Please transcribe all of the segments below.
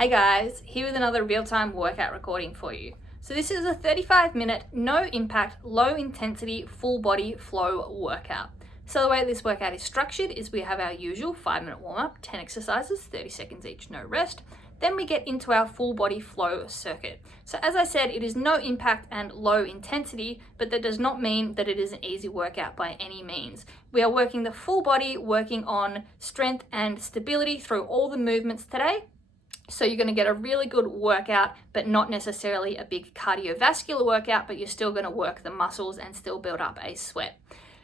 Hey guys, here with another real-time workout recording for you. So this is a 35-minute, no impact, low intensity, full body flow workout. So the way this workout is structured is we have our usual 5-minute warm-up, 10 exercises, 30 seconds each, no rest. Then we get into our full body flow circuit. So as I said, it is no impact and low intensity, but that does not mean that it is an easy workout by any means. We are working the full body, working on strength and stability through all the movements today. So you're going to get a really good workout, but not necessarily a big cardiovascular workout, but you're still going to work the muscles and still build up a sweat.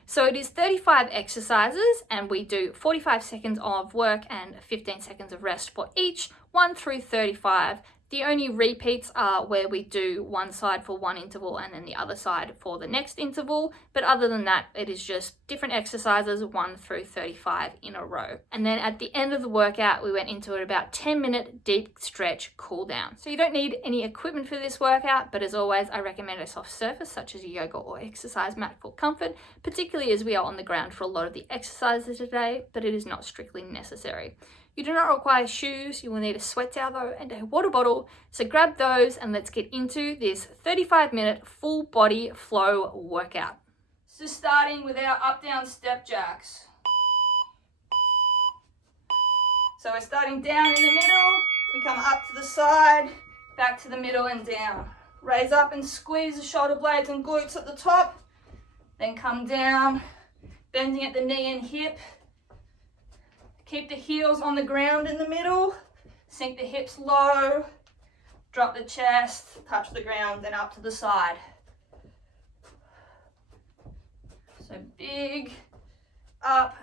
So it is 35 exercises and we do 45 seconds of work and 15 seconds of rest for each, 1 through 35. The only repeats are where we do one side for one interval and then the other side for the next interval. But other than that, it is just different exercises, 1 through 35 in a row. And then at the end of the workout, we went into about 10-minute deep stretch cool down. So you don't need any equipment for this workout, but as always, I recommend a soft surface such as a yoga or exercise mat for comfort, particularly as we are on the ground for a lot of the exercises today, but it is not strictly necessary. You do not require shoes, you will need a sweat towel though and a water bottle. So grab those and let's get into this 35-minute full body flow workout. So starting with our up down step jacks. So we're starting down in the middle, we come up to the side, back to the middle and down. Raise up and squeeze the shoulder blades and glutes at the top, then come down, bending at the knee and hip. Keep the heels on the ground in the middle, sink the hips low, drop the chest, touch the ground, then up to the side. So big, up,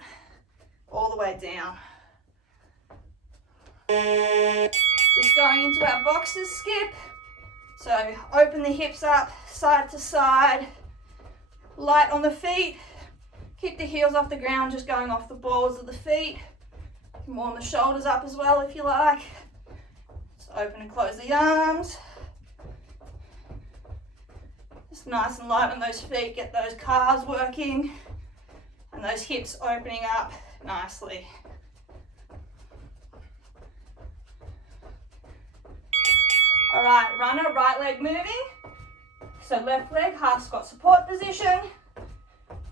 all the way down. Just going into our boxer skip. So open the hips up, side to side, light on the feet. Keep the heels off the ground, just going off the balls of the feet. You can warm the shoulders up as well if you like. Just open and close the arms. Just nice and light on those feet, get those calves working and those hips opening up nicely. All right, runner, right leg moving. So left leg, half squat support position.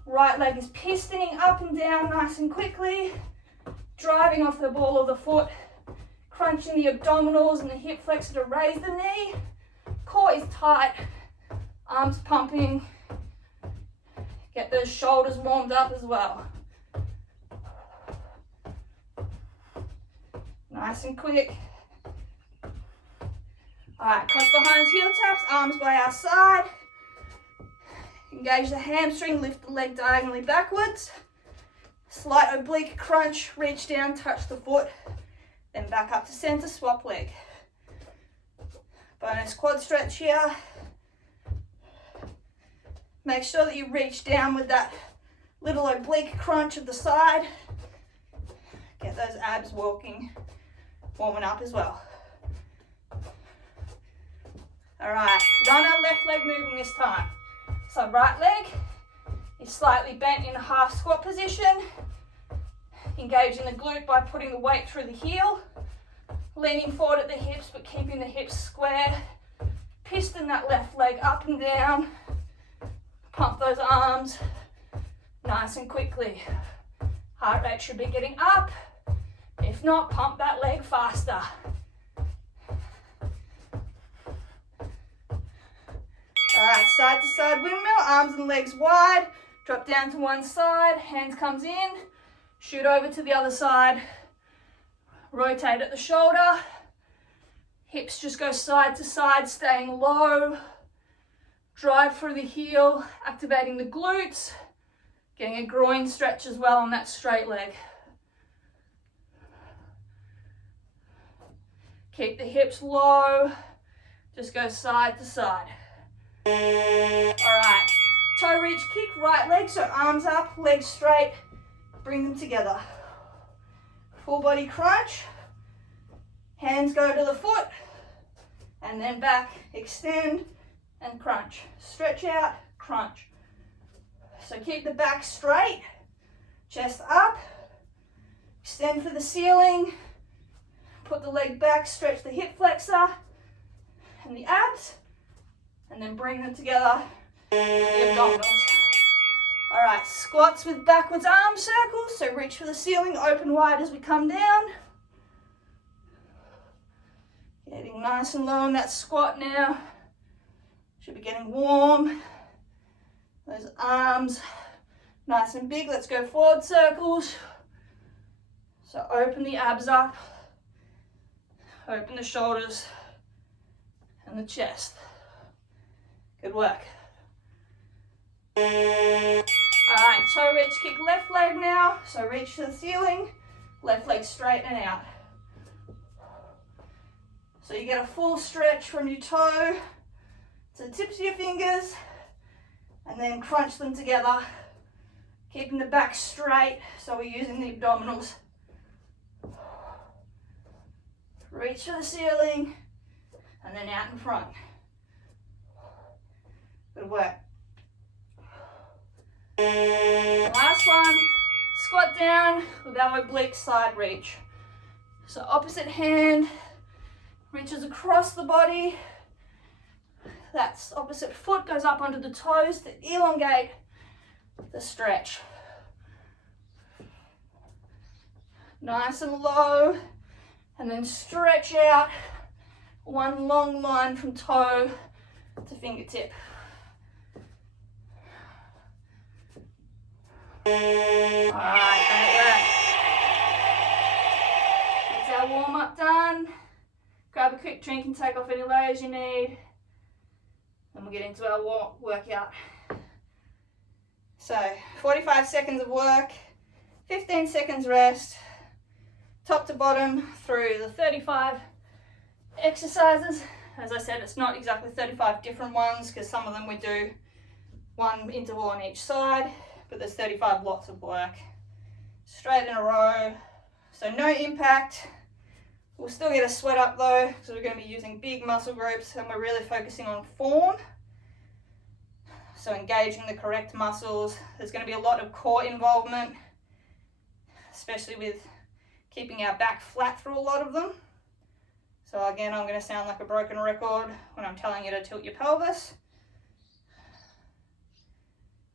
Right leg is pistoning up and down nice and quickly. Driving off the ball of the foot, crunching the abdominals and the hip flexor to raise the knee. Core is tight, arms pumping. Get those shoulders warmed up as well. Nice and quick. All right, cross behind heel taps, arms by our side. Engage the hamstring, lift the leg diagonally backwards. Slight oblique crunch, reach down, touch the foot, then back up to center, swap leg. Bonus quad stretch here. Make sure that you reach down with that little oblique crunch of the side. Get those abs working, warming up as well. All right, runner, left leg moving this time. So right leg is slightly bent in a half squat position. Engaging the glute by putting the weight through the heel. Leaning forward at the hips, but keeping the hips square. Piston that left leg up and down. Pump those arms nice and quickly. Heart rate should be getting up. If not, pump that leg faster. All right, side to side windmill, arms and legs wide. Drop down to one side, hands comes in. Shoot over to the other side. Rotate at the shoulder. Hips just go side to side, staying low. Drive through the heel, activating the glutes. Getting a groin stretch as well on that straight leg. Keep the hips low. Just go side to side. All right, toe reach kick, right leg, so arms up, legs straight, bring them together. Full body crunch, hands go to the foot, and then back, extend, and crunch. Stretch out, crunch. So keep the back straight, chest up, extend for the ceiling, put the leg back, stretch the hip flexor and the abs, and then bring them together with the abdominals. All right, squats with backwards arm circles. So reach for the ceiling, open wide as we come down. Getting nice and low in that squat now. Should be getting warm. Those arms nice and big. Let's go forward circles. So open the abs up, open the shoulders and the chest. Good work. All right, toe reach, kick left leg now. So reach to the ceiling, left leg straight and out. So you get a full stretch from your toe to the tips of your fingers, and then crunch them together, keeping the back straight. So we're using the abdominals. Reach for the ceiling, and then out in front. Good work. Last one, squat down with our oblique side reach. So opposite hand reaches across the body. That's opposite foot goes up onto the toes to elongate the stretch. Nice and low, and then stretch out one long line from toe to fingertip. All right, great work. That's our warm up done. Grab a quick drink and take off any layers you need. Then we'll get into our workout. So 45 seconds of work, 15 seconds rest, top to bottom through the 35 exercises. As I said, it's not exactly 35 different ones because some of them we do one interval on each side, but there's 35 lots of work. Straight in a row, so no impact. We'll still get a sweat up though, because we're going to be using big muscle groups and we're really focusing on form. So engaging the correct muscles. There's going to be a lot of core involvement, especially with keeping our back flat through a lot of them. So again, I'm going to sound like a broken record when I'm telling you to tilt your pelvis.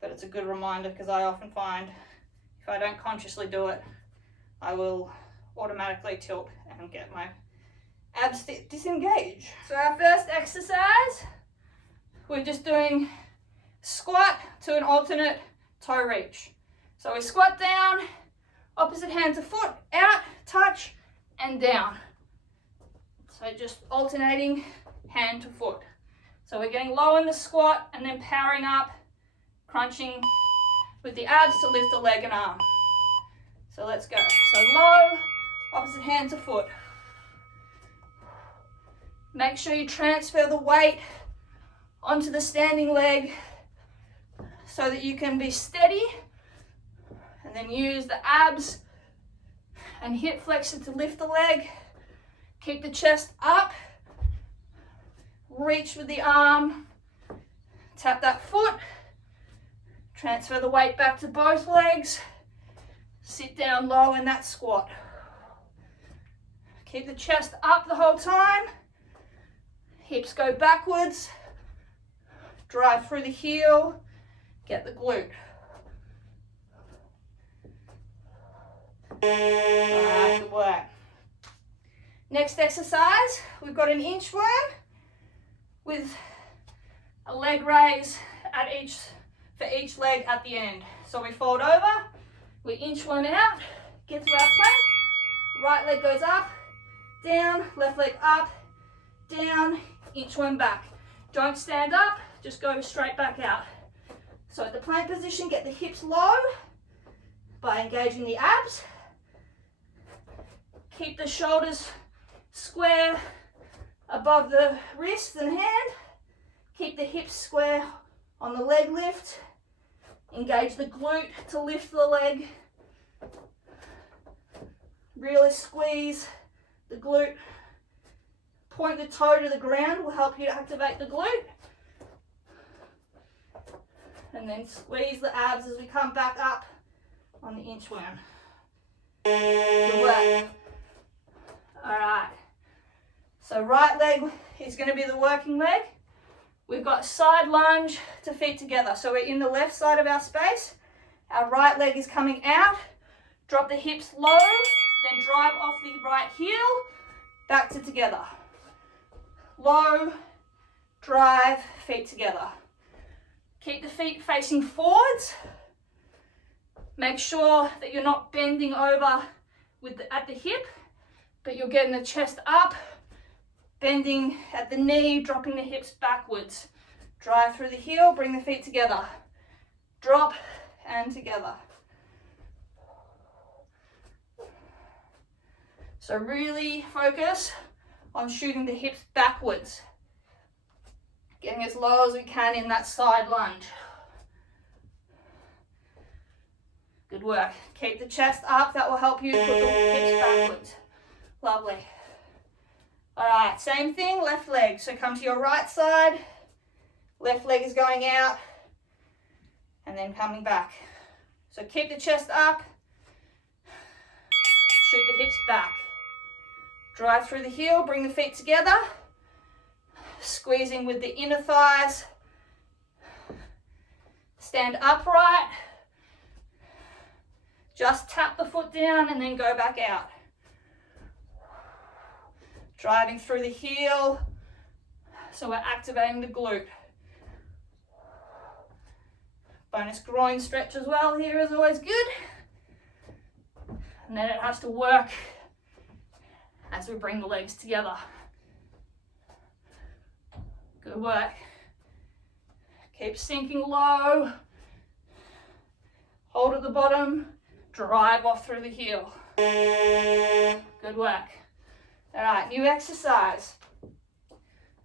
But it's a good reminder because I often find if I don't consciously do it, I will automatically tilt and get my abs disengage. So our first exercise, we're just doing squat to an alternate toe reach. So we squat down, opposite hand to foot, out, touch, and down. So just alternating hand to foot. So we're getting low in the squat and then powering up, crunching with the abs to lift the leg and arm. So let's go. So low, opposite hand to foot. Make sure you transfer the weight onto the standing leg so that you can be steady, and then use the abs and hip flexor to lift the leg. Keep the chest up, reach with the arm, tap that foot, transfer the weight back to both legs, sit down low in that squat. Keep the chest up the whole time, hips go backwards, drive through the heel, get the glute. Alright, good work. Next exercise, we've got an inchworm with a leg raise for each leg at the end. So we fold over, we inchworm out, get to our plank, right leg goes up, down, left leg up, down, inchworm back. Don't stand up, just go straight back out. So at the plank position, get the hips low by engaging the abs. Keep the shoulders square above the wrist and hand. Keep the hips square on the leg lift. Engage the glute to lift the leg. Really squeeze the glute. Point the toe to the ground will help you activate the glute. And then squeeze the abs as we come back up on the inchworm. Good work. All right. So right leg is going to be the working leg. We've got side lunge to feet together. So we're in the left side of our space. Our right leg is coming out. Drop the hips low, then drive off the right heel, back to together. Low, drive, feet together. Keep the feet facing forwards. Make sure that you're not bending over at the hip, but you're getting the chest up, bending at the knee, dropping the hips backwards. Drive through the heel, bring the feet together. Drop and together. So really focus on shooting the hips backwards. Getting as low as we can in that side lunge. Good work. Keep the chest up. That will help you put the hips backwards. Lovely. All right, same thing, left leg. So come to your right side. Left leg is going out and then coming back. So keep the chest up. Shoot the hips back. Drive through the heel, bring the feet together. Squeezing with the inner thighs. Stand upright. Just tap the foot down and then go back out. Driving through the heel. So we're activating the glute. Bonus groin stretch as well here is always good. And then it has to work as we bring the legs together. Good work. Keep sinking low. Hold at the bottom. Drive off through the heel. Good work. All right, new exercise.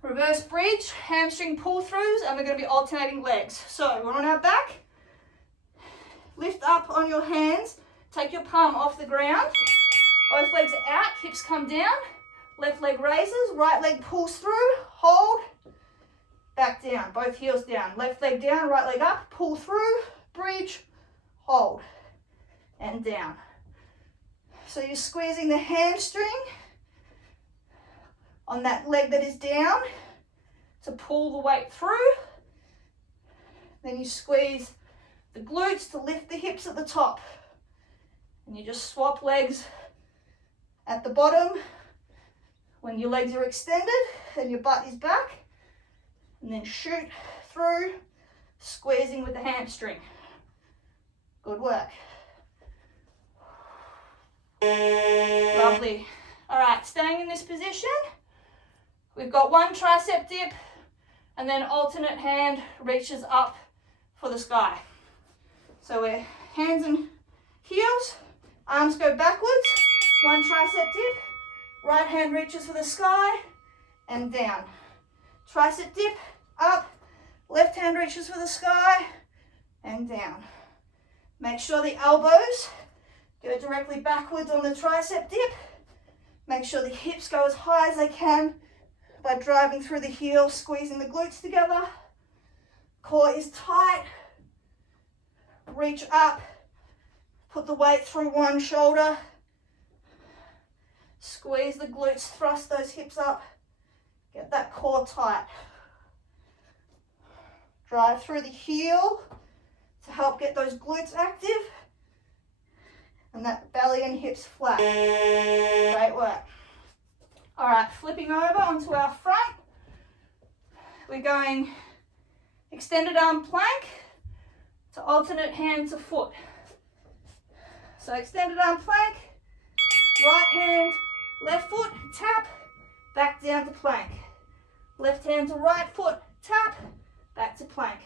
Reverse bridge, hamstring pull-throughs, and we're going to be alternating legs. So we're on our back. Lift up on your hands. Take your palm off the ground. Both legs are out, hips come down. Left leg raises, right leg pulls through. Hold. Back down, both heels down. Left leg down, right leg up. Pull through, bridge, hold, and down. So you're squeezing the hamstring on that leg that is down to pull the weight through. Then you squeeze the glutes to lift the hips at the top. And you just swap legs at the bottom when your legs are extended and your butt is back. And then shoot through, squeezing with the hamstring. Good work. Lovely. All right, staying in this position. We've got one tricep dip and then alternate hand reaches up for the sky. So we're hands and heels, arms go backwards, one tricep dip, right hand reaches for the sky and down. Tricep dip, up, left hand reaches for the sky and down. Make sure the elbows go directly backwards on the tricep dip. Make sure the hips go as high as they can by driving through the heels, squeezing the glutes together. Core is tight. Reach up. Put the weight through one shoulder. Squeeze the glutes, thrust those hips up. Get that core tight. Drive through the heel to help get those glutes active. And that belly and hips flat. Great work. All right, flipping over onto our front. We're going extended arm plank to alternate hand to foot. So extended arm plank, right hand, left foot, tap, back down to plank. Left hand to right foot, tap, back to plank.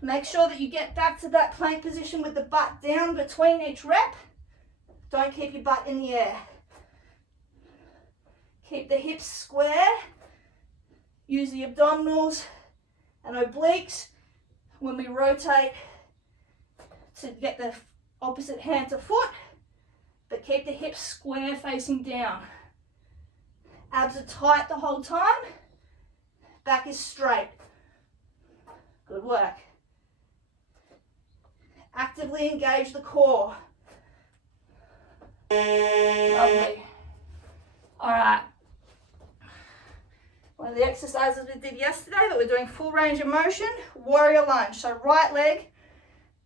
Make sure that you get back to that plank position with the butt down between each rep. Don't keep your butt in the air. Keep the hips square. Use the abdominals and obliques when we rotate to get the opposite hand to foot, but keep the hips square facing down. Abs are tight the whole time. Back is straight. Good work. Actively engage the core. Lovely. All right. One of the exercises we did yesterday, but we're doing full range of motion, warrior lunge. So right leg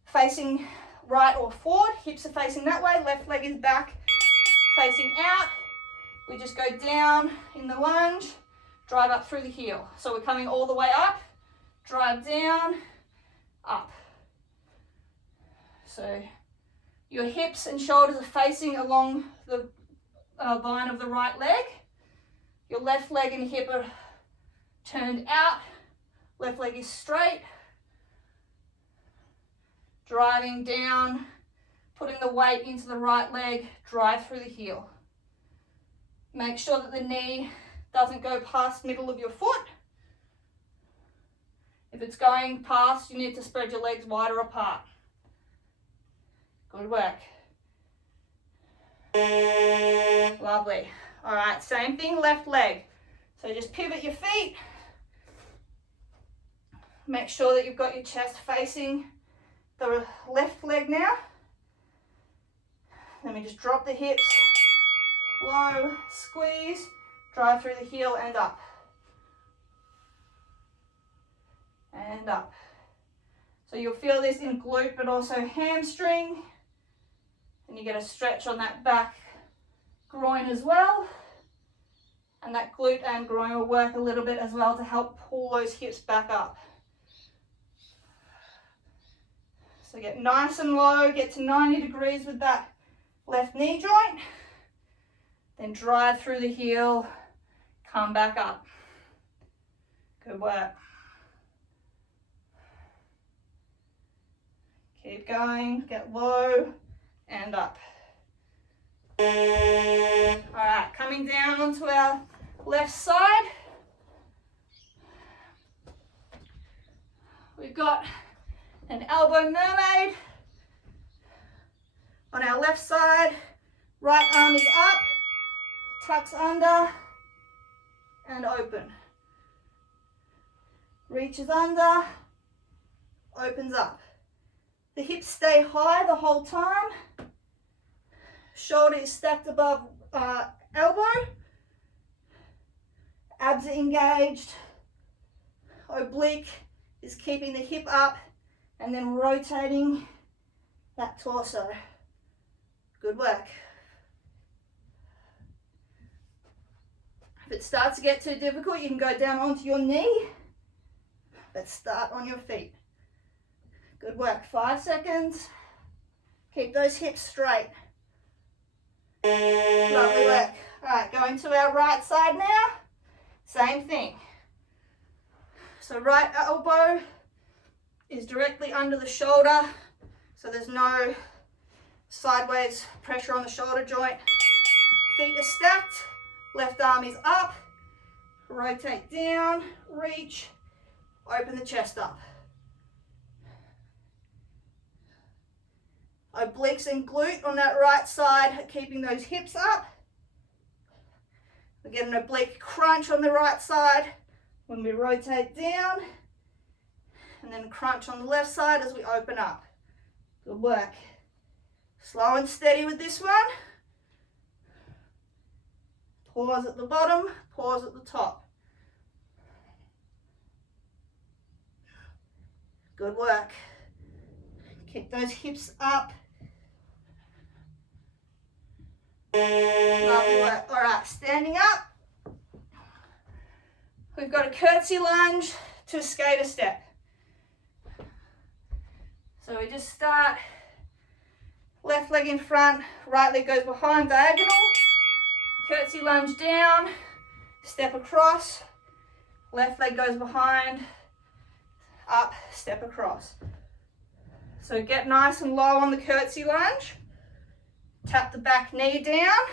facing right or forward, hips are facing that way, left leg is back facing out. We just go down in the lunge, drive up through the heel. So we're coming all the way up, drive down, up. So your hips and shoulders are facing along the line of the right leg. Your left leg and hip are turned out, left leg is straight. Driving down, putting the weight into the right leg, drive through the heel. Make sure that the knee doesn't go past middle of your foot. If it's going past, you need to spread your legs wider apart. Good work. Lovely. All right, same thing, left leg. So just pivot your feet. Make sure that you've got your chest facing the left leg now. Let me just drop the hips, low, squeeze, drive through the heel and up. And up. So you'll feel this in glute but also hamstring. And you get a stretch on that back groin as well. And that glute and groin will work a little bit as well to help pull those hips back up. So get nice and low, get to 90 degrees with that left knee joint. Then drive through the heel, come back up. Good work. Keep going, get low and up. All right, coming down onto our left side. We've got an elbow mermaid on our left side. Right arm is up, tucks under and open. Reaches under, opens up. The hips stay high the whole time. Shoulder is stacked above elbow. Abs are engaged. Oblique is keeping the hip up and then rotating that torso. Good work. If it starts to get too difficult, you can go down onto your knee, but start on your feet. Good work. 5 seconds. Keep those hips straight. Lovely work. All right, going to our right side now. Same thing. So right elbow is directly under the shoulder, so there's no sideways pressure on the shoulder joint. Feet are stacked, left arm is up, rotate down, reach, open the chest up. Obliques and glute on that right side, keeping those hips up. We get an oblique crunch on the right side when we rotate down, and then crunch on the left side as we open up. Good work. Slow and steady with this one. Pause at the bottom, pause at the top. Good work. Keep those hips up. Lovely work. All right, standing up. We've got a curtsy lunge to a skater step. So we just start, left leg in front, right leg goes behind, diagonal. Curtsy lunge down, step across, left leg goes behind, up, step across. So get nice and low on the curtsy lunge. Tap the back knee down.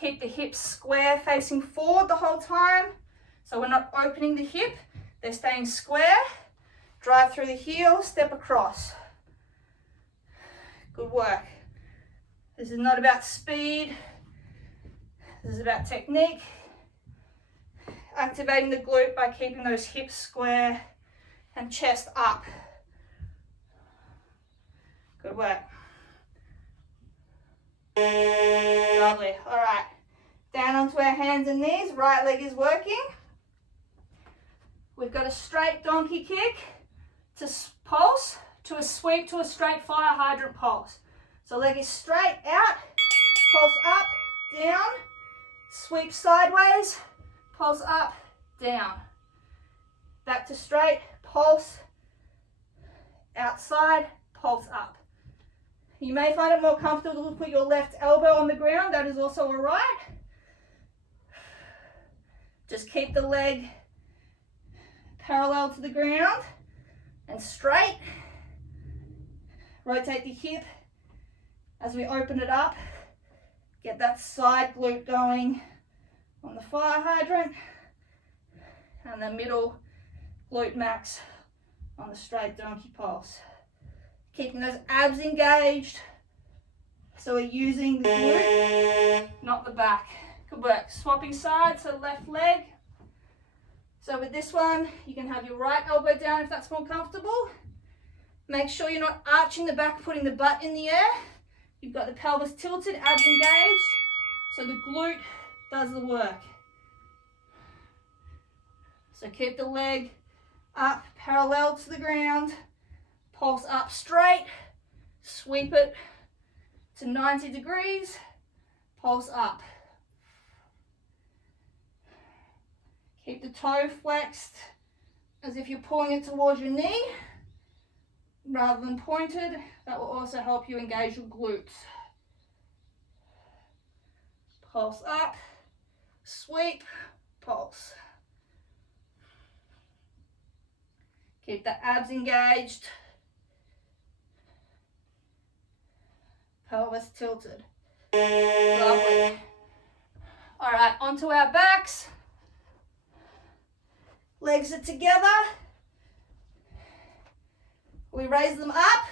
Keep the hips square facing forward the whole time. So we're not opening the hip, they're staying square. Drive through the heel, step across. Good work. This is not about speed. This is about technique. Activating the glute by keeping those hips square and chest up. Good work. Lovely. All right. Down onto our hands and knees, right leg is working. We've got a straight donkey kick to pulse, to a sweep, to a straight fire hydrant pulse. So leg is straight out, pulse up, down, sweep sideways, pulse up, down. Back to straight, pulse, outside, pulse up. You may find it more comfortable to put your left elbow on the ground. That is also all right. Just keep the leg parallel to the ground and straight. Rotate the hip as we open it up. Get that side glute going on the fire hydrant and the middle glute max on the straight donkey pulse. Keeping those abs engaged. So we're using the glute, not the back. Good work. Swapping sides, so left leg. So with this one, you can have your right elbow down if that's more comfortable. Make sure you're not arching the back, putting the butt in the air. You've got the pelvis tilted, abs engaged, so the glute does the work. So keep the leg up, parallel to the ground. Pulse up straight, sweep it to 90 degrees, pulse up. Keep the toe flexed as if you're pulling it towards your knee rather than pointed. That will also help you engage your glutes. Pulse up, sweep, pulse. Keep the abs engaged. Pelvis tilted. Lovely. All right, onto our backs. Legs are together. We raise them up.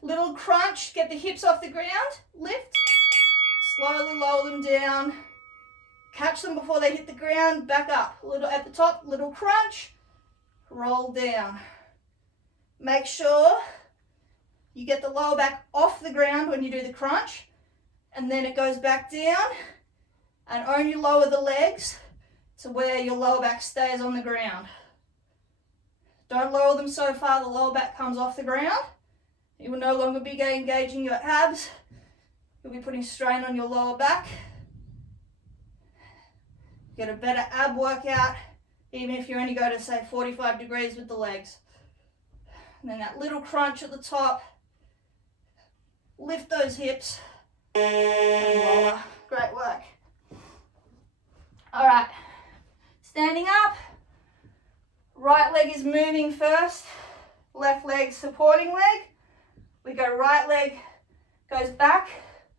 Little crunch, get the hips off the ground. Lift. Slowly lower them down. Catch them before they hit the ground. Back up. A little at the top, little crunch. Roll down. Make sure you get the lower back off the ground when you do the crunch, and then it goes back down, and only lower the legs to where your lower back stays on the ground. Don't lower them so far the lower back comes off the ground. You will no longer be engaging your abs. You'll be putting strain on your lower back. Get a better ab workout, even if you only go to say 45 degrees with the legs. And then that little crunch at the top. Lift those hips and lower. Great work. All right, standing up. Right leg is moving first. Left leg supporting leg. We go right leg goes back,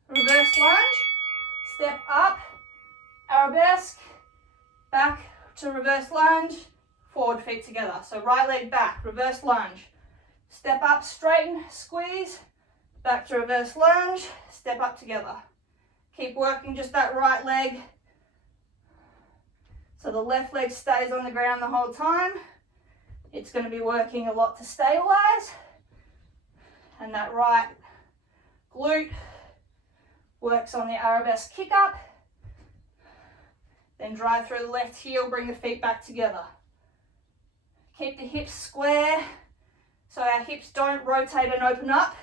reverse lunge, step up, arabesque, back to reverse lunge, forward feet together. So right leg back, reverse lunge. Step up, straighten, squeeze, back to reverse lunge, step up together. Keep working just that right leg so the left leg stays on the ground the whole time. It's going to be working a lot to stabilize. And that right glute works on the arabesque kick up. Then drive through the left heel, bring the feet back together. Keep the hips square so our hips don't rotate and open up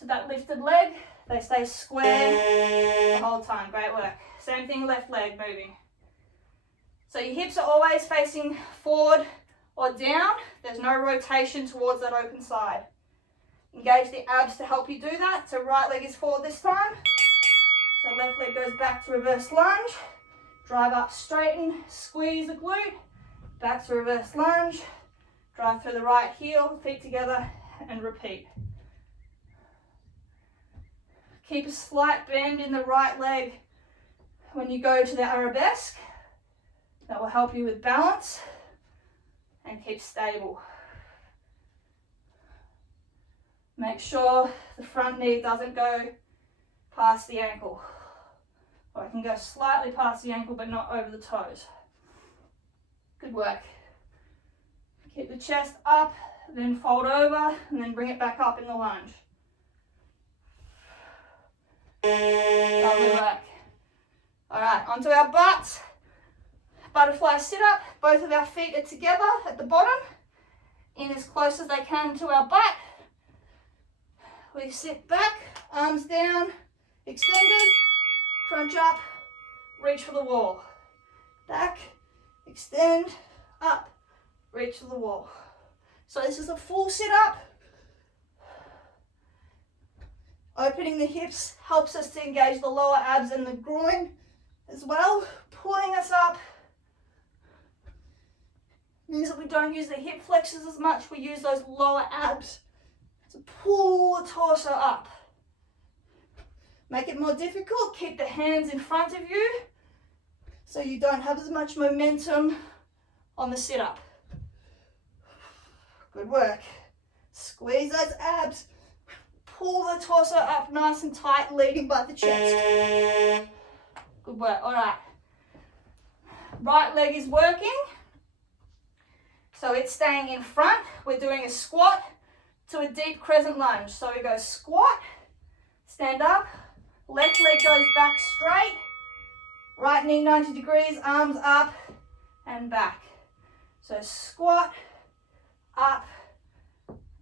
to that lifted leg. They stay square the whole time. Great work. Same thing, left leg moving. So your hips are always facing forward or down. There's no rotation towards that open side. Engage the abs to help you do that. So right leg is forward this time. So left leg goes back to reverse lunge. Drive up, straighten, squeeze the glute. Back to reverse lunge. Drive through the right heel, feet together, and repeat. Keep a slight bend in the right leg when you go to the arabesque. That will help you with balance and keep stable. Make sure the front knee doesn't go past the ankle. Or it can go slightly past the ankle but not over the toes. Good work. Keep the chest up, then fold over, and then bring it back up in the lunge. Lovely work. All right, onto our butts. Butterfly sit up. Both of our feet are together at the bottom, in as close as they can to our butt. We sit back, arms down, extended, crunch up, reach for the wall. Back, extend, up, reach for the wall. So this is a full sit up. Opening the hips helps us to engage the lower abs and the groin as well. Pulling us up means that we don't use the hip flexors as much, we use those lower abs to pull the torso up. Make it more difficult, keep the hands in front of you so you don't have as much momentum on the sit-up. Good work. Squeeze those abs, pull the torso up nice and tight, leading by the chest. Good work, all right. Right leg is working. So it's staying in front. We're doing a squat to a deep crescent lunge. So we go squat, stand up, left leg goes back straight, right knee 90 degrees, arms up and back. So squat, up,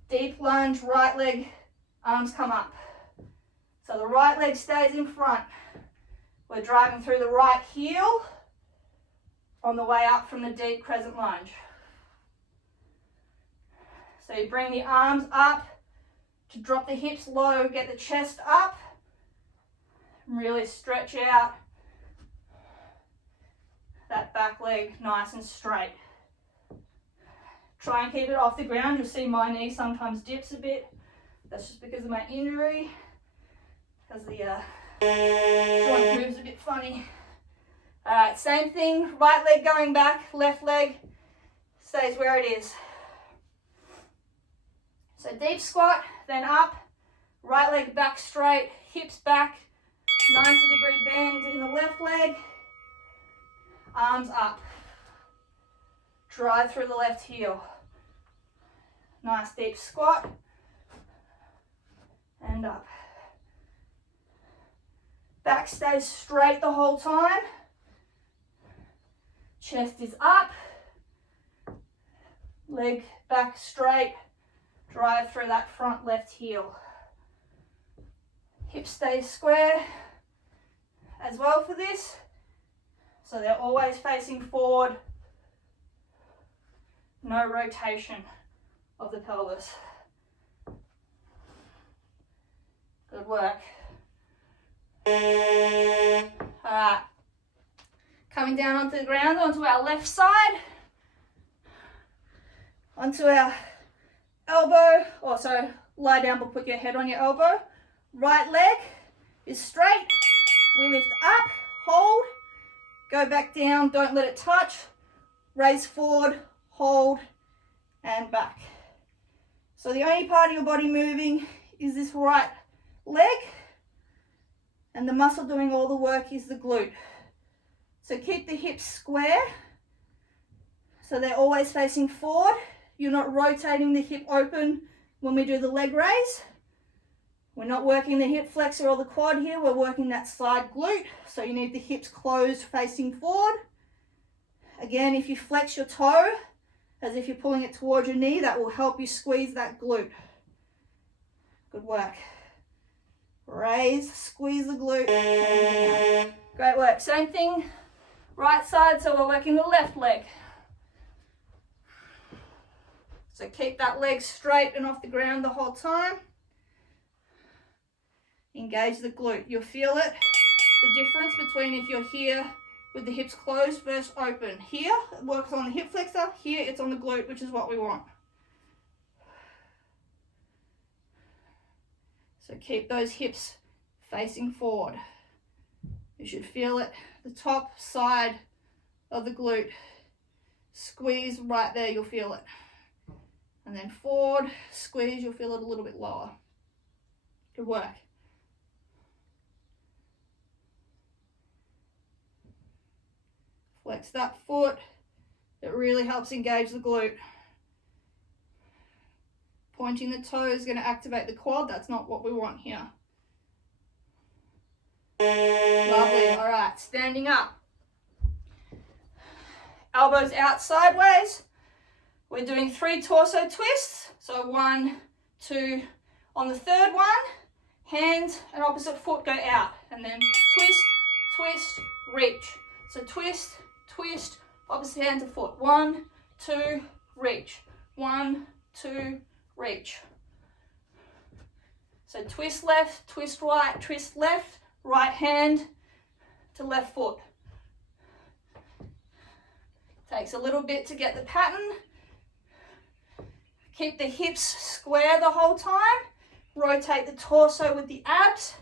deep lunge, right leg, arms come up. So the right leg stays in front. We're driving through the right heel on the way up from the deep crescent lunge. So you bring the arms up to drop the hips low, get the chest up, really stretch out that back leg nice and straight. Try and keep it off the ground. You'll see my knee sometimes dips a bit. That's just because of my injury, because the joint moves a bit funny. All right, same thing, right leg going back, left leg stays where it is. So deep squat, then up, right leg back straight, hips back, 90-degree bend in the left leg, arms up. Drive through the left heel. Nice deep squat, and up. Back stays straight the whole time. Chest is up, leg back straight. Drive through that front left heel. Hips stay square as well for this. So they're always facing forward. No rotation of the pelvis. Good work. All right. Coming down onto the ground, onto our left side. Onto our elbow, so lie down but put your head on your elbow. Right leg is straight. We lift up, hold, go back down, don't let it touch. Raise forward, hold, and back. So the only part of your body moving is this right leg, and the muscle doing all the work is the glute. So keep the hips square, so they're always facing forward. You're not rotating the hip open when we do the leg raise. We're not working the hip flexor or the quad here, we're working that side glute. So you need the hips closed facing forward. Again, if you flex your toe, as if you're pulling it towards your knee, that will help you squeeze that glute. Good work. Raise, squeeze the glute. Great work. Same thing, right side, so we're working the left leg. So keep that leg straight and off the ground the whole time. Engage the glute. You'll feel it, the difference between if you're here with the hips closed versus open. Here, it works on the hip flexor. Here, it's on the glute, which is what we want. So keep those hips facing forward. You should feel it, the top side of the glute. Squeeze right there, you'll feel it. And then forward, squeeze, you'll feel it a little bit lower. Good work. Flex that foot. It really helps engage the glute. Pointing the toe is going to activate the quad. That's not what we want here. Lovely. All right, standing up. Elbows out sideways. We're doing 3 torso twists. So 1, 2. On the third one, hands and opposite foot go out. And then twist, twist, reach. So twist, twist, opposite hand to foot. 1, 2, reach. 1, 2, reach. So twist left, twist right, twist left, right hand to left foot. Takes a little bit to get the pattern. Keep the hips square the whole time. Rotate the torso with the abs.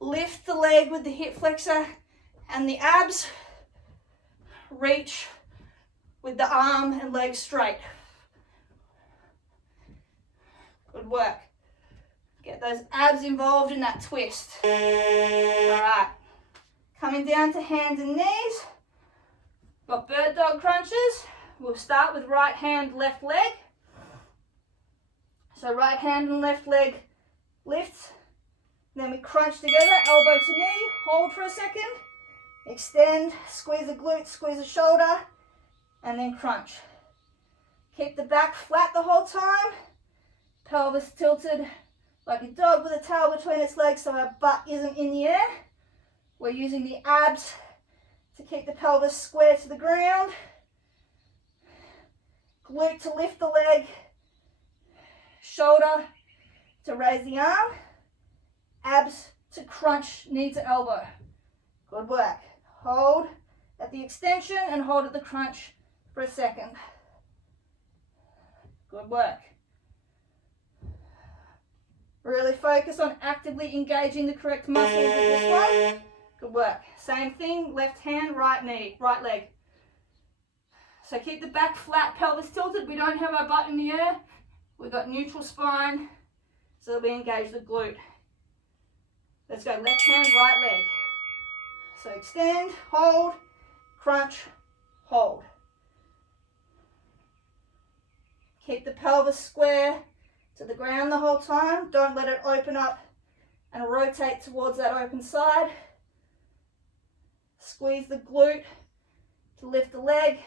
Lift the leg with the hip flexor and the abs. Reach with the arm and leg straight. Good work. Get those abs involved in that twist. All right. Coming down to hands and knees. Got bird dog crunches. We'll start with right hand, left leg. So right hand and left leg lifts. Then we crunch together, elbow to knee. Hold for a second. Extend, squeeze the glute, squeeze the shoulder, and then crunch. Keep the back flat the whole time. Pelvis tilted like a dog with a tail between its legs so our butt isn't in the air. We're using the abs to keep the pelvis square to the ground. Glute to lift the leg. Shoulder to raise the arm. Abs to crunch knee to elbow. Good work. Hold at the extension and hold at the crunch for a second. Good work. Really focus on actively engaging the correct muscles with this one. Good work. Same thing, left hand, right knee, right leg. So keep the back flat, pelvis tilted. We don't have our butt in the air. We've got neutral spine, so that we engage the glute. Let's go left hand, right leg. So extend, hold, crunch, hold. Keep the pelvis square to the ground the whole time. Don't let it open up and rotate towards that open side. Squeeze the glute to lift the leg.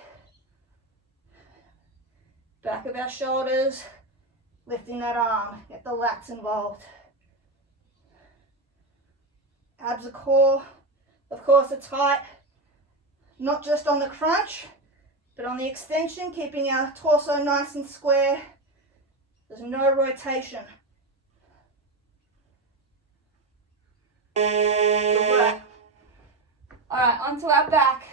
Back of our shoulders, lifting that arm. Get the lats involved. Abs are core. Of course, are tight, not just on the crunch, but on the extension, keeping our torso nice and square. There's no rotation. Good work. All right, onto our back.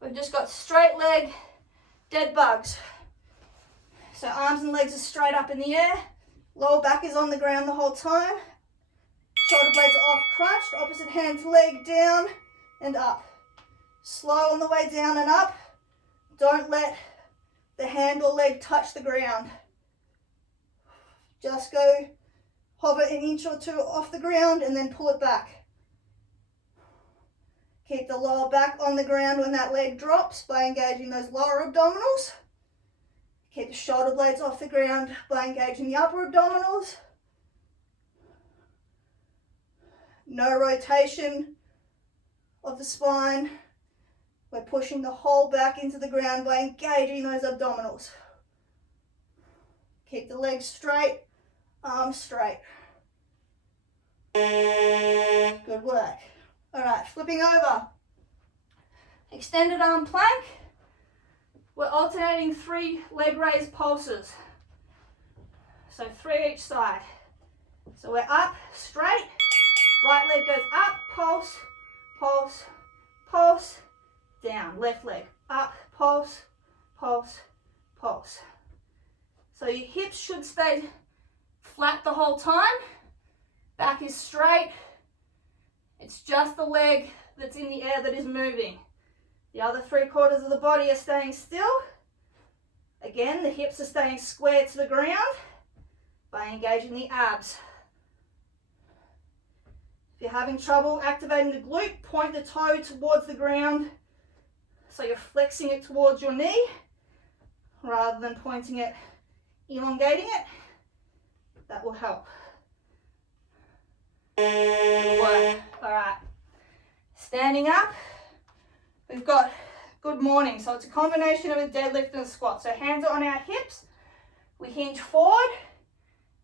We've just got straight leg, dead bugs. So arms and legs are straight up in the air. Lower back is on the ground the whole time. Shoulder blades are off, crunched. Opposite hand to leg, down and up. Slow on the way down and up. Don't let the hand or leg touch the ground. Just go hover an inch or two off the ground and then pull it back. Keep the lower back on the ground when that leg drops by engaging those lower abdominals. Keep the shoulder blades off the ground by engaging the upper abdominals. No rotation of the spine. We're pushing the whole back into the ground by engaging those abdominals. Keep the legs straight, arms straight. Good work. All right, flipping over. Extended arm plank. We're alternating 3 leg raise pulses. So 3 each side. So we're up, straight. Right leg goes up, pulse, pulse, pulse, down. Left leg, up, pulse, pulse, pulse. So your hips should stay flat the whole time. Back is straight. It's just the leg that's in the air that is moving. The other 3/4 of the body are staying still. Again, the hips are staying square to the ground by engaging the abs. If you're having trouble activating the glute, point the toe towards the ground so you're flexing it towards your knee rather than pointing it, elongating it. That will help. Good work. All right. Standing up, we've got good morning. So it's a combination of a deadlift and a squat. So hands are on our hips. We hinge forward.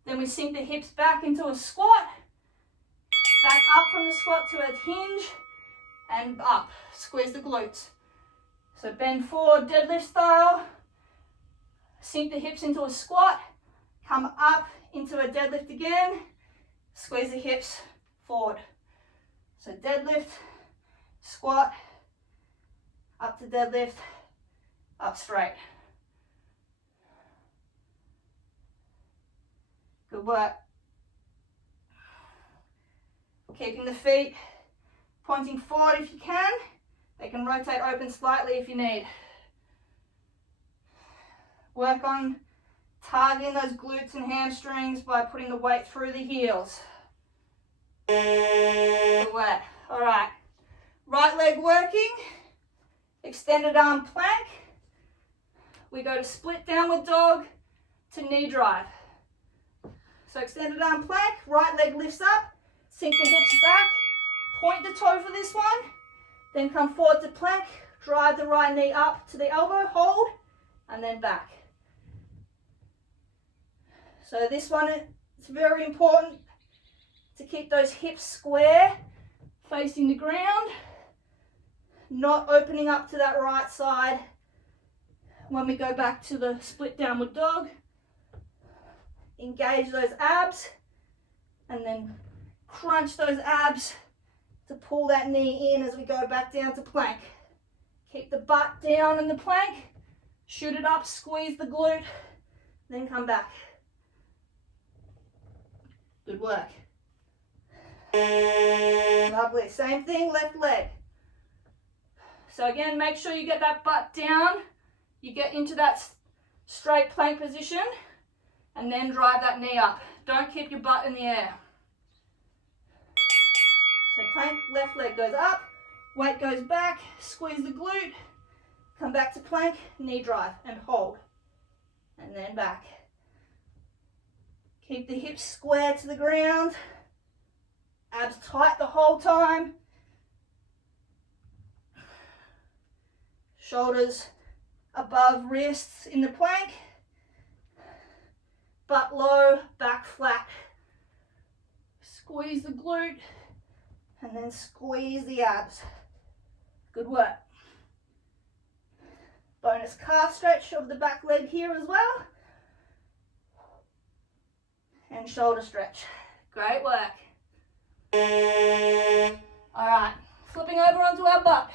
Then we sink the hips back into a squat. Back up from the squat to a hinge. And up. Squeeze the glutes. So bend forward, deadlift style. Sink the hips into a squat. Come up into a deadlift again. Squeeze the hips forward. So deadlift, squat, up to deadlift, up straight. Good work. Keeping the feet pointing forward if you can. They can rotate open slightly if you need. Work on targeting those glutes and hamstrings by putting the weight through the heels. Good work. All right. Right leg working. Extended arm plank. We go to split downward dog to knee drive. So extended arm plank, right leg lifts up, sink the hips back, point the toe for this one, then come forward to plank, drive the right knee up to the elbow, hold, and then back. So this one, it's very important to keep those hips square, facing the ground, not opening up to that right side when we go back to the split downward dog. Engage those abs and then crunch those abs to pull that knee in as we go back down to plank. Keep the butt down in the plank, shoot it up, squeeze the glute, then come back. Good work. Lovely. Same thing, left leg. So again, make sure you get that butt down, you get into that straight plank position, and then drive that knee up. Don't keep your butt in the air. So plank, left leg goes up, weight goes back, squeeze the glute, come back to plank, knee drive, and hold. And then back. Keep the hips square to the ground, abs tight the whole time. Shoulders above wrists in the plank. Butt low, back flat. Squeeze the glute and then squeeze the abs. Good work. Bonus calf stretch of the back leg here as well. And shoulder stretch. Great work. All right, flipping over onto our butt.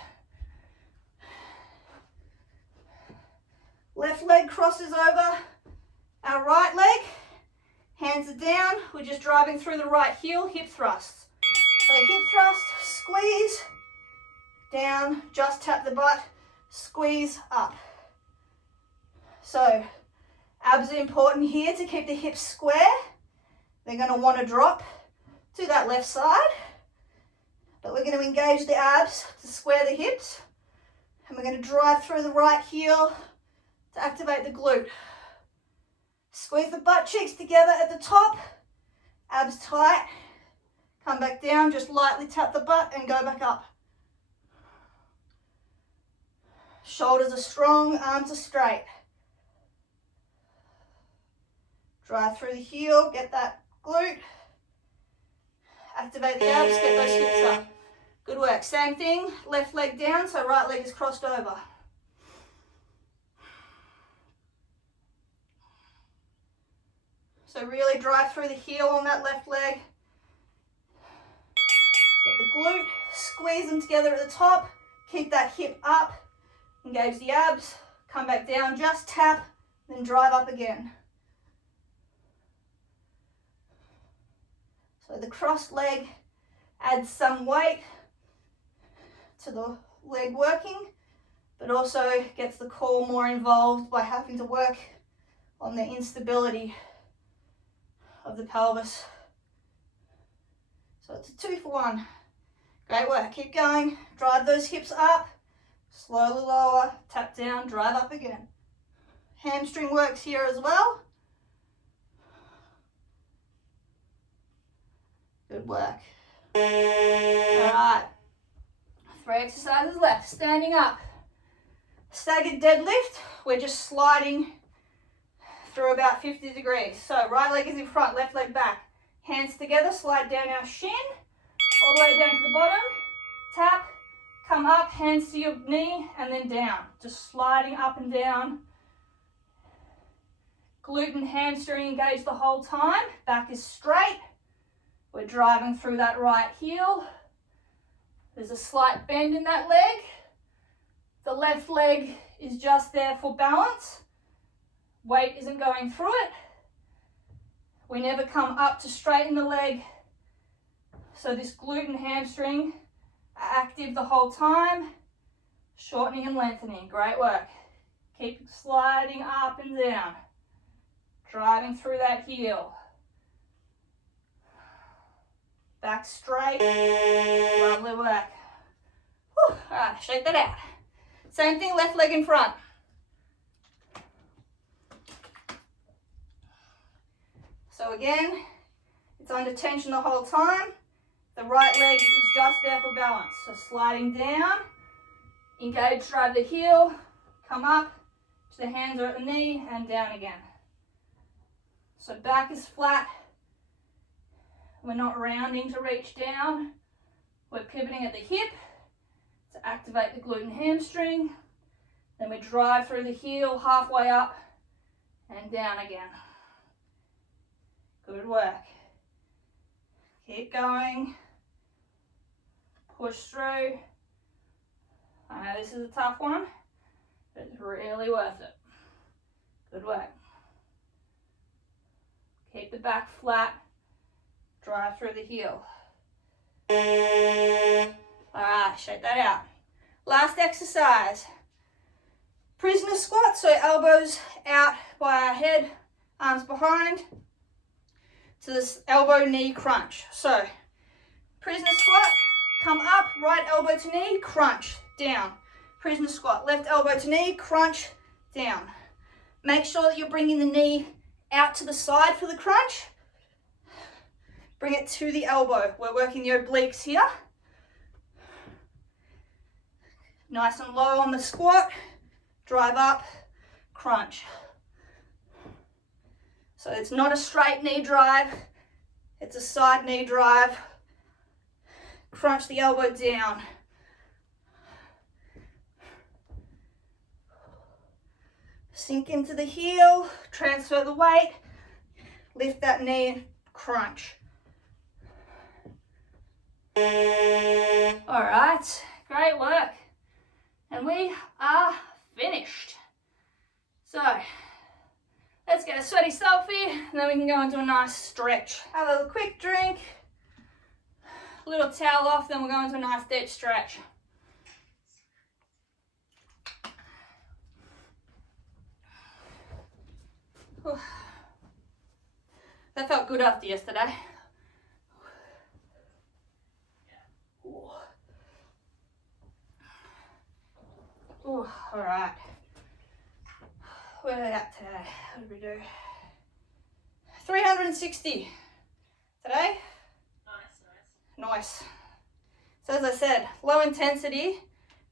Left leg crosses over our right leg. Hands are down. We're just driving through the right heel, hip thrusts. So hip thrust, squeeze, down, just tap the butt, squeeze up. So abs are important here to keep the hips square. They're going to want to drop to that left side, but we're going to engage the abs to square the hips, and we're going to drive through the right heel to activate the glute. Squeeze the butt cheeks together at the top, abs tight, come back down, just lightly tap the butt and go back up. Shoulders are strong, arms are straight. Drive through the heel, get that glute, activate the abs, get those hips up. Good work. Same thing, left leg down, so right leg is crossed over. So really drive through the heel on that left leg. Get the glute, squeeze them together at the top, keep that hip up, engage the abs, come back down, just tap, then drive up again. So the crossed leg adds some weight to the leg working, but also gets the core more involved by having to work on the instability of the pelvis. So it's a 2 for 1. Great work. Keep going. Drive those hips up. Slowly lower. Tap down. Drive up again. Hamstring works here as well. Good work. All right. 3 exercises left. Standing up. Staggered deadlift. We're just sliding through about 50 degrees. So right leg is in front, left leg back. Hands together, slide down our shin, all the way down to the bottom. Tap, come up, hands to your knee, and then down. Just sliding up and down. Glute and hamstring engaged the whole time. Back is straight. We're driving through that right heel. There's a slight bend in that leg. The left leg is just there for balance. Weight isn't going through it. We never come up to straighten the leg. So this glute and hamstring are active the whole time. Shortening and lengthening. Great work. Keep sliding up and down. Driving through that heel. Back straight. Lovely work. Whew. All right, shake that out. Same thing, left leg in front. So again, it's under tension the whole time. The right leg is just there for balance. So sliding down, engage, drive the heel, come up to the hands are at the knee and down again. So back is flat. We're not rounding to reach down. We're pivoting at the hip to activate the glute and hamstring. Then we drive through the heel halfway up and down again. Good work. Keep going. Push through. I know this is a tough one, but it's really worth it. Good work. Keep the back flat. Drive through the heel. All right, shake that out. Last exercise. Prisoner squat, so elbows out by our head, arms behind, to this elbow knee crunch. So, prisoner squat, come up, right elbow to knee, crunch, down. Prisoner squat, left elbow to knee, crunch, down. Make sure that you're bringing the knee out to the side for the crunch. Bring it to the elbow. We're working the obliques here. Nice and low on the squat. Drive up, crunch. So it's not a straight knee drive. It's a side knee drive. Crunch the elbow down. Sink into the heel, transfer the weight, lift that knee, crunch. All right, great work. And we are finished. So, let's get a sweaty selfie, and then we can go into a nice stretch. Have a little quick drink, a little towel off, then we'll go into a nice deep stretch. Whew. That felt good after yesterday. Ooh, all right. Where are we at today? What did we do? 360 today. Nice. So as I said, low intensity,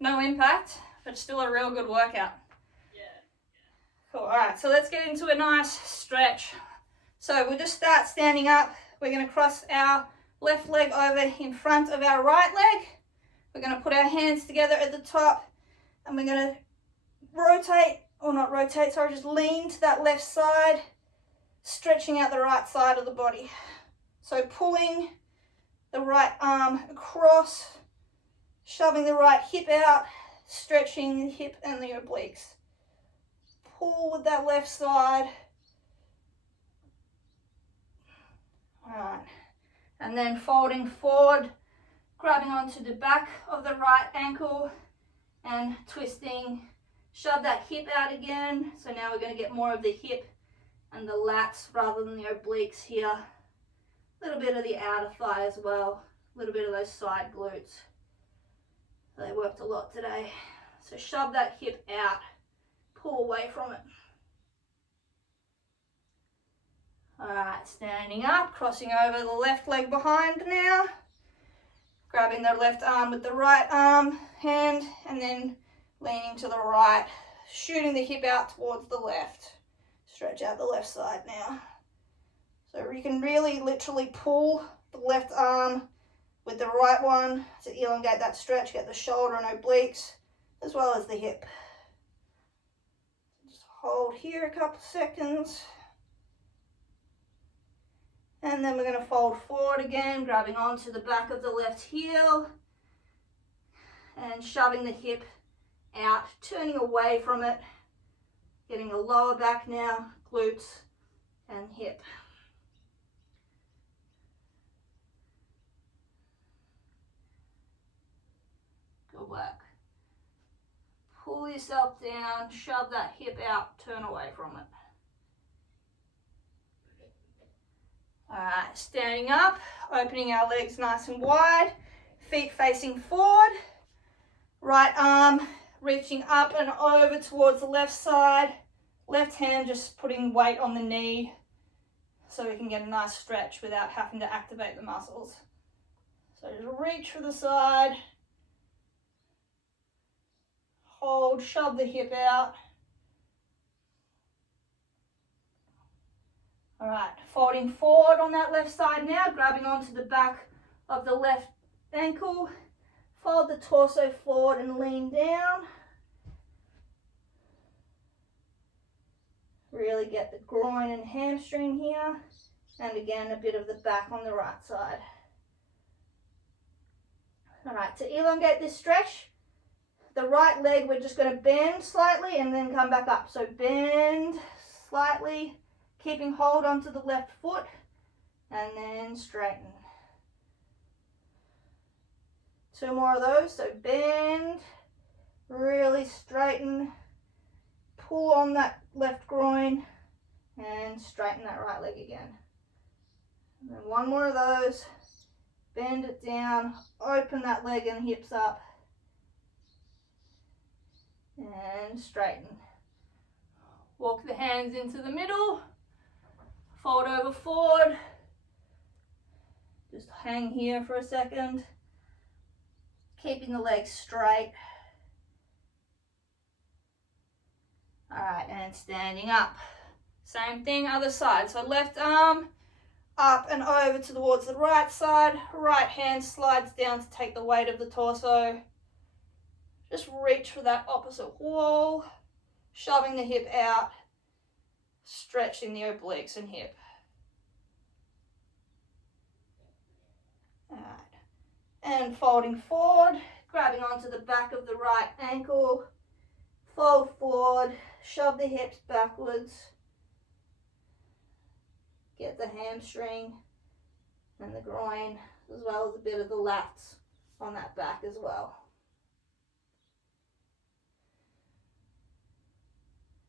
no impact, but still a real good workout. Cool. All right, so let's get into a nice stretch. So we'll just start standing up. We're going to cross our left leg over in front of our right leg. We're going to put our hands together at the top, and we're going to rotate, or not rotate, sorry, just lean to that left side, stretching out the right side of the body. So pulling the right arm across, shoving the right hip out, stretching the hip and the obliques. Pull with that left side. All right. And then folding forward, grabbing onto the back of the right ankle and twisting. Shove that hip out again. So now we're going to get more of the hip and the lats rather than the obliques here. A little bit of the outer thigh as well. A little bit of those side glutes. They worked a lot today. So shove that hip out. Pull away from it. Alright, standing up, crossing over the left leg behind now. Grabbing the left arm with the right arm hand and then leaning to the right, shooting the hip out towards the left. Stretch out the left side now. So you can really literally pull the left arm with the right one to elongate that stretch, get the shoulder and obliques as well as the hip. Just hold here a couple seconds. And then we're going to fold forward again, grabbing onto the back of the left heel and shoving the hip out, turning away from it, getting a lower back now, glutes and hip. Good work. Pull yourself down, shove that hip out, turn away from it. Alright, standing up, opening our legs nice and wide, feet facing forward, right arm reaching up and over towards the left side, left hand just putting weight on the knee so we can get a nice stretch without having to activate the muscles. So just reach for the side, hold, shove the hip out. Alright, folding forward on that left side now, grabbing onto the back of the left ankle, fold the torso forward and lean down. Really get the groin and hamstring here, and again a bit of the back on the right side. Alright, to elongate this stretch, the right leg we're just going to bend slightly and then come back up. So bend slightly, keeping hold onto the left foot, and then straighten. 2 more of those, so bend, really straighten, pull on that left groin, and straighten that right leg again. And then 1 more of those, bend it down, open that leg and hips up, and straighten. Walk the hands into the middle, fold over forward, just hang here for a second, keeping the legs straight. Alright, and standing up. Same thing, other side. So left arm up and over towards the right side, right hand slides down to take the weight of the torso. Just reach for that opposite wall, shoving the hip out, stretching the obliques and hip. Alright, and folding forward, grabbing onto the back of the right ankle, fold forward, shove the hips backwards, get the hamstring and the groin as well as a bit of the lats on that back as well.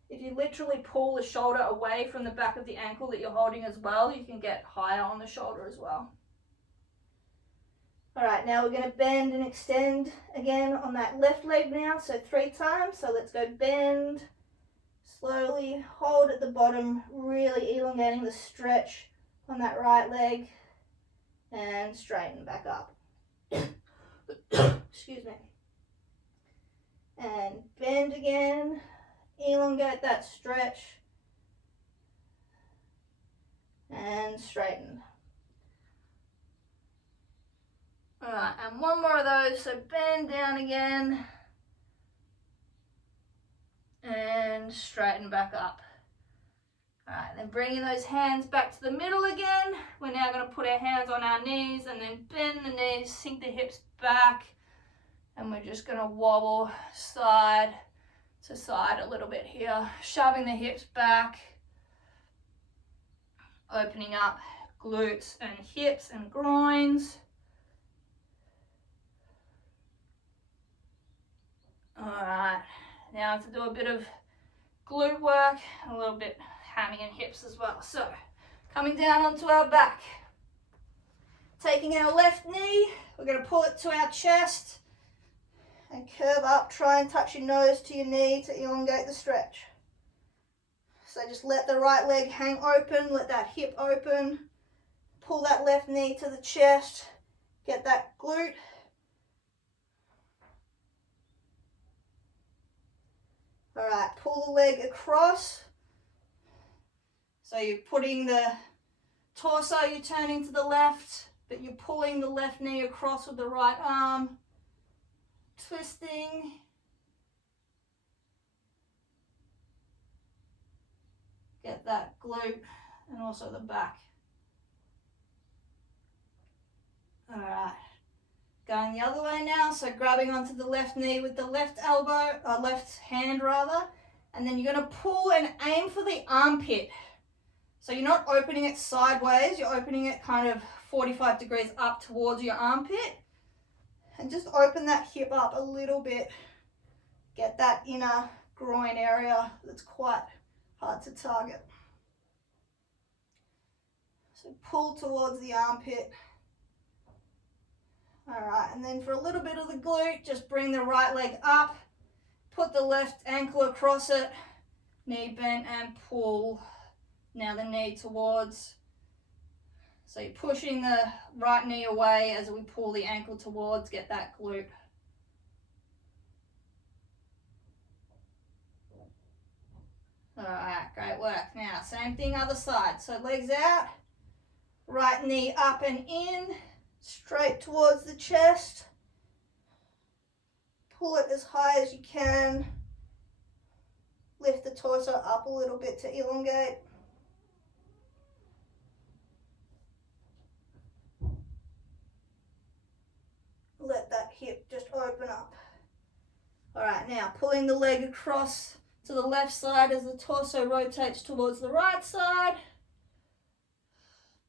If you literally pull the shoulder away from the back of the ankle that you're holding as well, you can get higher on the shoulder as well. Alright, now we're going to bend and extend again on that left leg now, so 3 times. So let's go bend, slowly, hold at the bottom, really elongating the stretch on that right leg, and straighten back up. Excuse me. And bend again, elongate that stretch, and straighten. Alright, and 1 more of those, so bend down again, and straighten back up. Alright, then bringing those hands back to the middle again. We're now going to put our hands on our knees and then bend the knees, sink the hips back, and we're just going to wobble side to side a little bit here, shoving the hips back, opening up glutes and hips and groins. Alright, now to do a bit of glute work, a little bit hammy and hips as well. So, coming down onto our back, taking our left knee, we're going to pull it to our chest and curve up, try and touch your nose to your knee to elongate the stretch. So just let the right leg hang open, let that hip open, pull that left knee to the chest, get that glute. All right, pull the leg across. So you're putting the torso, you're turning to the left, but you're pulling the left knee across with the right arm, twisting. Get that glute and also the back. All right, going the other way now. So grabbing onto the left knee with the left elbow, left hand rather, and then you're gonna pull and aim for the armpit. So you're not opening it sideways, you're opening it kind of 45 degrees up towards your armpit. And just open that hip up a little bit. Get that inner groin area that's quite hard to target. So pull towards the armpit. All right, and then for a little bit of the glute, just bring the right leg up, put the left ankle across it, knee bent and pull. Now the knee towards. So you're pushing the right knee away as we pull the ankle towards, get that glute. All right, great work. Now, same thing other side. So legs out, right knee up and in, straight towards the chest. Pull it as high as you can. Lift the torso up a little bit to elongate. Let that hip just open up. All right, now pulling the leg across to the left side as the torso rotates towards the right side.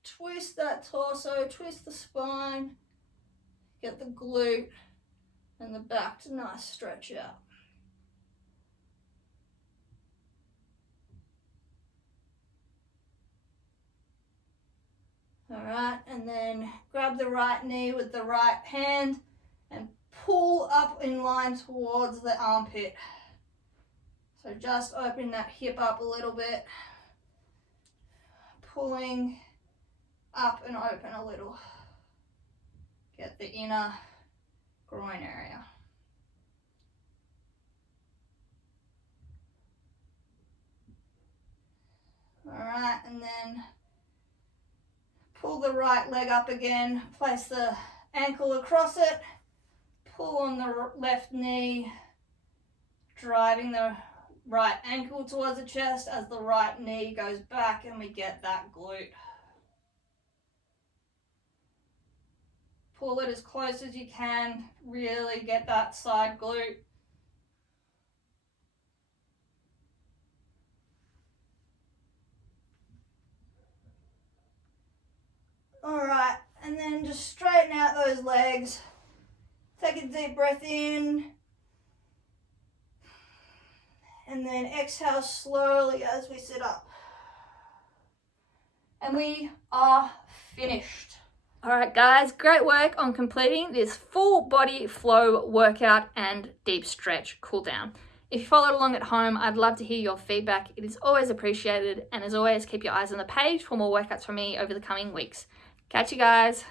Twist that torso, twist the spine, get the glute and the back to nice stretch out. All right, and then grab the right knee with the right hand and pull up in line towards the armpit. So just open that hip up a little bit, pulling up and open a little. Get the inner groin area. All right, and then pull the right leg up again, place the ankle across it, pull on the left knee, driving the right ankle towards the chest as the right knee goes back and we get that glute. Pull it as close as you can, really get that side glute. All right, and then just straighten out those legs. Take a deep breath in. And then exhale slowly as we sit up. And we are finished. All right, guys, great work on completing this full body flow workout and deep stretch cool down. If you followed along at home, I'd love to hear your feedback. It is always appreciated. And as always, keep your eyes on the page for more workouts from me over the coming weeks. Catch you guys.